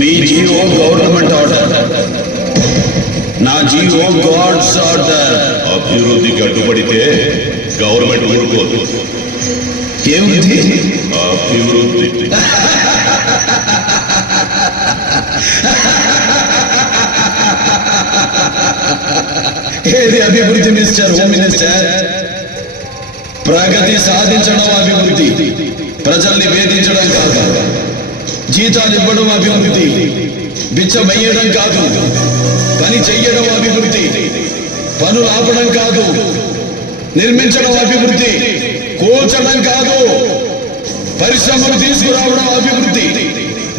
మీ GO government order, నా GO God's order. అభివృద్ధికి అడ్డుపడితే government ఊరుకోదు. ఏమిటి అభివృద్ధి? ఏది అభివృద్ధి మిస్టర్ హోమ్ మినిస్టర్? ప్రగతి సాధించడం అభివృద్ధి, ప్రజల్ని వేధించడం కాదు. జీతాలు ఇవ్వడం అభివృద్ధి, బిచ్చం వేయడం కాదు. పని చెయ్యడం అభివృద్ధి, పనులు ఆపడం కాదు. నిర్మించడం అభివృద్ధి, కూల్చడం కాదు. పరిశ్రమలు తీసుకురావడం అభివృద్ధి,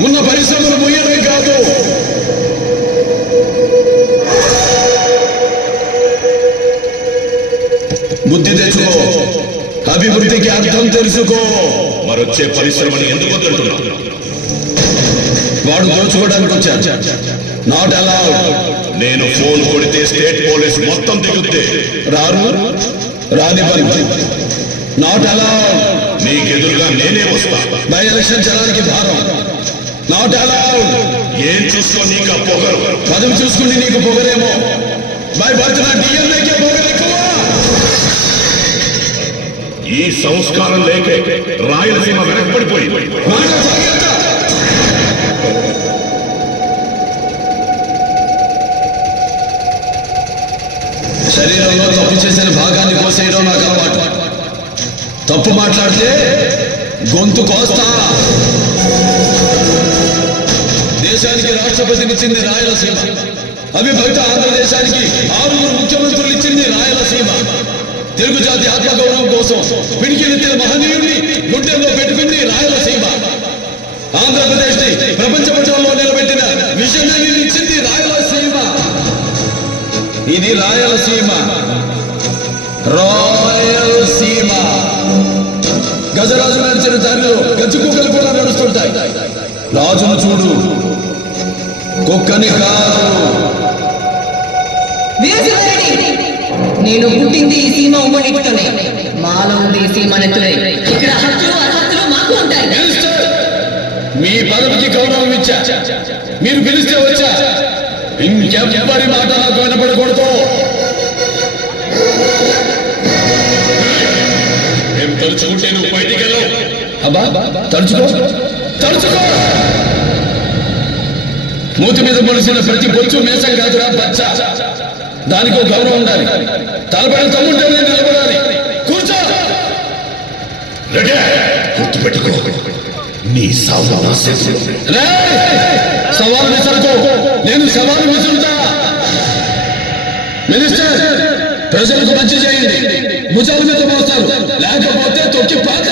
ఉన్న పరిశ్రమలు ముయ్యడం కాదు. బుద్ధి తెచ్చుకో, అభివృద్ధికి అర్థం తెలుసుకో. మరొచ్చే పరిశ్రమని ఎందుకు వద్దంటున్నావు? వాడు దోచుకోవడానికి వచ్చాడు. Not allowed. నేను ఫోన్ కొడితే స్టేట్ పోలీస్ మొత్తం దిగుద్దే. రానివ్వను. Not allowed. నీకెదురుగా నేనే వస్తా. బై ఎలక్షన్ జనానికి భారం. Not allowed. ఏం చూసుకో నీకు ఆ పొగరు? పదవి చూసుకుని నీకు పొగరేమో. బై బర్త్ నా డిఎన్ఏకే పొగరు ఎక్కువ. ఈ సంస్కారం లేకే రాయలసీమ వెనకబడిపోయింది. శరీరంలో తప్పు చేసిన భాగాన్ని కోసేయడం నాకు అలవాటు. తప్పు మాట్లాడితే గొంతు కోస్తా. దేశానికి రాష్ట్రపతినిచ్చింది రాయలసీమ. అవిభక్త ఆంధ్రదేశానికి 6 ముఖ్యమంత్రులు ఇచ్చింది రాయలసీమ. తెలుగు జాతి ఆత్మగౌరవం కోసం పిడికిలెత్తిన మహనీయుడిని గుండెల్లో పెట్టుకుంది రాయలసీమ. ఆంధ్రప్రదేశ్ ని ప్రపంచ పటంలో నిలబెట్టిన విజయాన్ని ఇచ్చింది రాయలసీమ. ఇది రాయలసీమ. రాయలసీమ. గజరాజు నడిచిన దారిలో గజ్జి కుక్కలు కూడా నడుస్తుంటాయి. రాజును చూడు, కుక్కని కాదు. నేను పుట్టింది ఈ సీమ ఉమ్మడితోనే. మాలో ఉంది ఈ సీమ నెత్తులే. ఇక్కడ హక్కులు అర్హతలు మాకు ఉంటాయి. మీ పదవికి గౌరవం ఇచ్చా, మీరు పిలిస్తే వచ్చా. ఇంకెవ్వరి మాట నాకు వినపడకూడదు. మేము తలుచుకుంటే నువ్వు బయటికి వెళ్ళవు. అబ్బా తడుచుకో, తడుచుకో. మూతి మీద మొలిసిన ప్రతి బొచ్చు మేసం కాదురా బచ్చ. దానికి ఒక గౌరవం ఉండాలి. తలపైన తమ్ముంటే నిలబడాలి. కూర్చో. గుర్తుపెట్టుకో, నీ సావు నా చేతిలో. సవాలు విసరుకో, నేను సవాలు విసురుతా. మినిస్టర్, ప్రజలకు మంచి చేయండి. భుజాల మీద మోస్తారు, లేకపోతే తొక్కి పాత